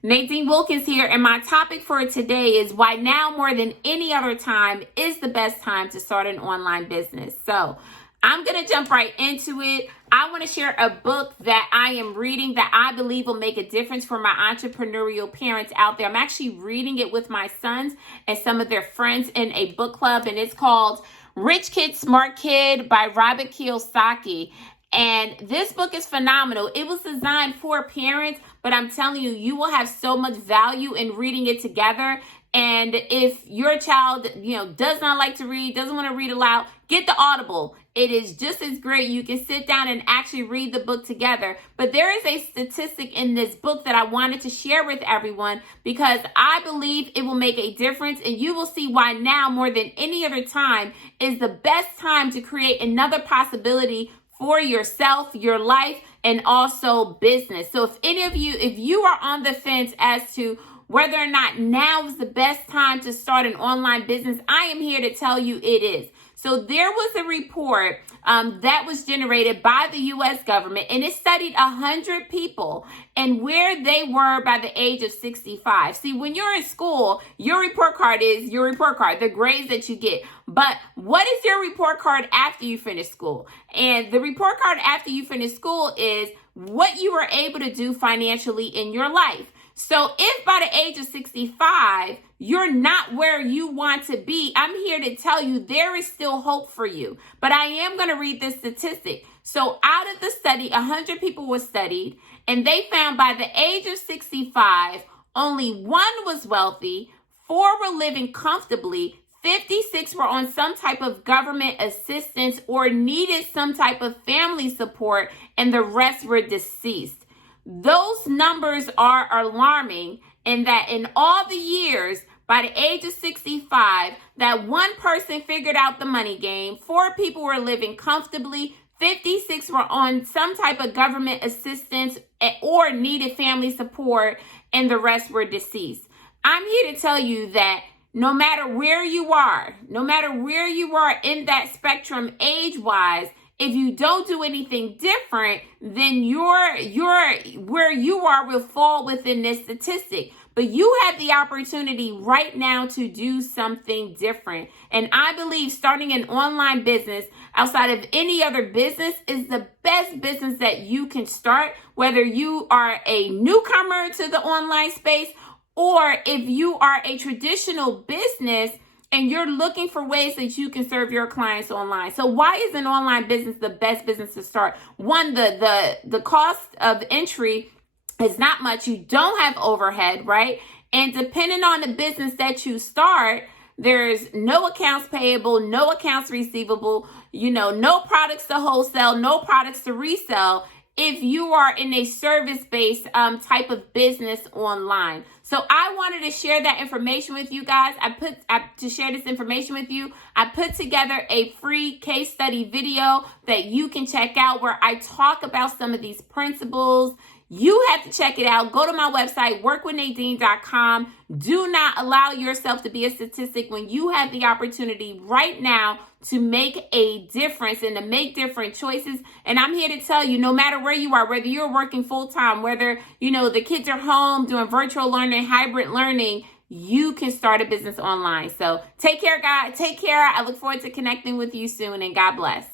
Nadine Wilkins here, and my topic for today is why now more than any other time is the best time to start an online business. So I'm going to jump right into it. I want to share a book that I am reading that I believe will make a difference for my entrepreneurial parents out there. I'm actually reading it with my sons and some of their friends in a book club, and it's called Rich Kid, Smart Kid by Robert Kiyosaki. And this book is phenomenal. It was designed for parents, but I'm telling you, you will have so much value in reading it together. And if your child, does not like to read, doesn't want to read aloud, get the Audible. It is just as great. You can sit down and actually read the book together. But there is a statistic in this book that I wanted to share with everyone because I believe it will make a difference. And you will see why now more than any other time is the best time to create another possibility for yourself, your life, and also business. So if you are on the fence as to whether or not now is the best time to start an online business, I am here to tell you it is. So there was a report that was generated by the U.S. government, and it studied 100 people and where they were by the age of 65. See, when you're in school, your report card is your report card, the grades that you get. But what is your report card after you finish school? And the report card after you finish school is what you were able to do financially in your life. So if by the age of 65, you're not where you want to be, I'm here to tell you there is still hope for you. But I am going to read this statistic. So out of the study, 100 people were studied, and they found by the age of 65, only one was wealthy, 4 were living comfortably, 56 were on some type of government assistance or needed some type of family support, and the rest were deceased. Those numbers are alarming in that in all the years, by the age of 65, that one person figured out the money game, 4 people were living comfortably, 56 were on some type of government assistance or needed family support, and the rest were deceased. I'm here to tell you that no matter where you are in that spectrum age-wise, if you don't do anything different, then where you are will fall within this statistic. But you have the opportunity right now to do something different. And I believe starting an online business outside of any other business is the best business that you can start, whether you are a newcomer to the online space or if you are a traditional business and you're looking for ways that you can serve your clients online. So why is an online business the best business to start? One, the cost of entry is not much. You don't have overhead, right? And depending on the business that you start, there's no accounts payable, no accounts receivable, no products to wholesale, no products to resell if you are in a service-based type of business online. So I wanted to share that information with you guys. To share this information with you, I put together a free case study video that you can check out where I talk about some of these principles. You have to check it out. Go to my website, workwithnadine.com. Do not allow yourself to be a statistic when you have the opportunity right now to make a difference and to make different choices. And I'm here to tell you, no matter where you are, whether you're working full-time, whether, the kids are home doing virtual learning, hybrid learning, you can start a business online. So take care, guys. Take care. I look forward to connecting with you soon, and God bless.